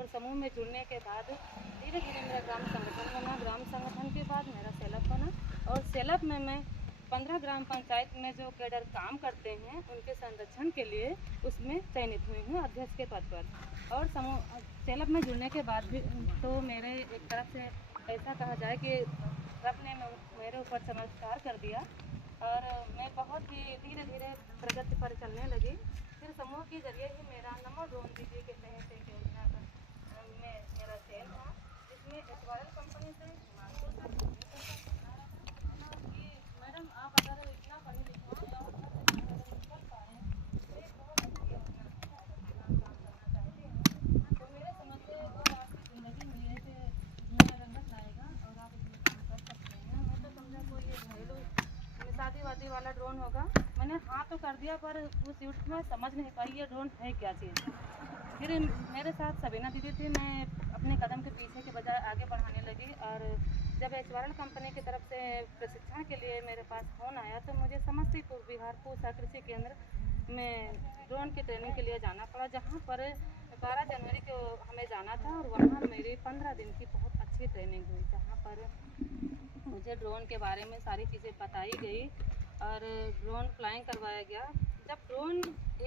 और समूह में जुड़ने के बाद धीरे धीरे मेरा ग्राम संगठन बना। ग्राम संगठन के बाद मेरा सेलअप बना और सेलअप में मैं 15 ग्राम पंचायत में जो कैडर काम करते हैं उनके संरक्षण के लिए उसमें चयनित हुई हूँ अध्यक्ष के पद पर। और समूह सेलअप में जुड़ने के बाद भी तो मेरे एक तरफ से ऐसा कहा जाए कि रब ने मेरे ऊपर चमत्कार कर दिया और मैं बहुत ही धीरे धीरे प्रगति पर चलने लगी। फिर समूह के जरिए ही मेरा नमो ड्रोन दीदी के तहत एक योजना में मेरा चयन था, जिसमें एक्वायरल कंपनी से हिमाचल कि मैडम आप अगर इतना पढ़े लिखे हैं और कर पा रहे हैं तो एक बहुत अच्छी योजना काम करना चाहते हैं तो मेरे समझ से और आपकी ज़िंदगी में ये नया रंगत लाएगा और आप इसमें काम कर सकते हैं। मैं तो समझा कोई ये घरेलू शादी वादी वाला ड्रोन होगा। मैंने हाँ तो कर दिया पर उस युद्ध में समझ नहीं पाई ये ड्रोन है क्या चीज़। फिर मेरे साथ सबीना दीदी थी, मैं अपने कदम के पीछे के बजाय आगे बढ़ाने लगी और जब एक्वायरल कंपनी की तरफ से प्रशिक्षण के लिए मेरे पास फ़ोन आया तो मुझे समस्तीपुर बिहार पूसा कृषि केंद्र में ड्रोन की ट्रेनिंग के लिए जाना पड़ा, जहाँ पर 12 जनवरी को हमें जाना था और वहाँ मेरी 15 दिन की बहुत अच्छी ट्रेनिंग हुई, जहाँ पर मुझे ड्रोन के बारे में सारी चीज़ें बताई गई और ड्रोन फ्लाइंग करवाया गया। जब ड्रोन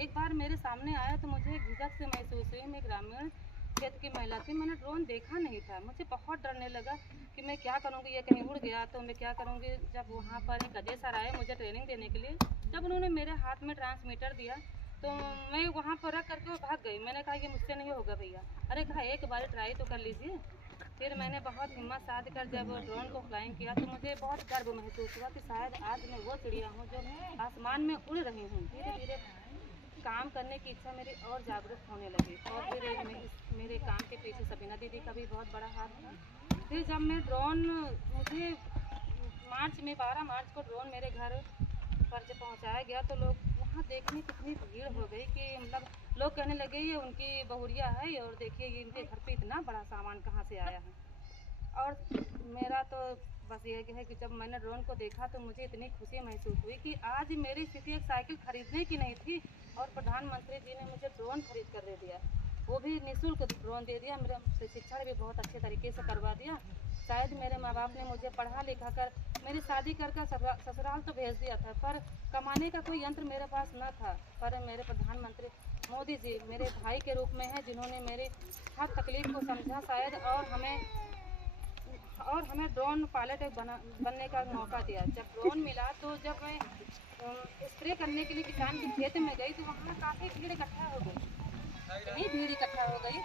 एक बार मेरे सामने आया तो मुझे झिझक से महसूस हुई। मैं ग्रामीण क्षेत्र की महिला थी, मैंने ड्रोन देखा नहीं था, मुझे बहुत डरने लगा कि मैं क्या करूँगी, ये कहीं उड़ गया तो मैं क्या करूँगी। जब वहाँ पर एक अजय सर आए मुझे ट्रेनिंग देने के लिए, जब उन्होंने मेरे हाथ में ट्रांसमीटर दिया तो मैं वहाँ पर रख करके भाग गई। मैंने कहा कि मुझसे नहीं होगा भैया। अरे कहा एक बार ट्राई तो कर लीजिए। फिर मैंने बहुत हिम्मत साध कर जब ड्रोन को फ्लाइंग किया तो मुझे बहुत गर्व महसूस हुआ कि शायद आज मैं वो चिड़िया हूँ जो आसमान में उड़ रही हूँ। धीरे धीरे काम करने की इच्छा मेरी और जागरूक होने लगी और फिर मेरे काम के पीछे सबीना दीदी का भी बहुत बड़ा हाथ था। फिर जब मैं ड्रोन मुझे मार्च में 12 मार्च को ड्रोन मेरे घर पर जब पहुँचाया गया तो लोग वहाँ देखने कितनी भीड़ हो गई कि मतलब लोग कहने लगे ये उनकी बहुरिया है और देखिए ये इनके घर पे इतना बड़ा सामान कहाँ से आया है। और मेरा तो बस ये है कि जब मैंने ड्रोन को देखा तो मुझे इतनी खुशी महसूस हुई कि आज मेरी स्थिति एक साइकिल खरीदने की नहीं थी और प्रधानमंत्री जी ने मुझे ड्रोन खरीद कर दे दिया, वो भी निःशुल्क ड्रोन दे दिया। मेरा शिक्षण भी बहुत अच्छे तरीके से करवा दिया। शायद मेरे माँ बाप ने मुझे पढ़ा लिखा कर मेरी शादी कर ससुराल तो भेज दिया था, पर कमाने का कोई यंत्र मेरे पास न था। पर मेरे प्रधानमंत्री मोदी जी मेरे भाई के रूप में हैं, जिन्होंने मेरे हर तकलीफ को समझा शायद और हमें ड्रोन पायलट बनने का मौका दिया। जब ड्रोन मिला तो जब मैं स्प्रे करने के लिए किसान के खेत में गई तो वहाँ काफ़ी भीड़ इकट्ठा हो गई, इतनी भीड़ इकट्ठा हो गई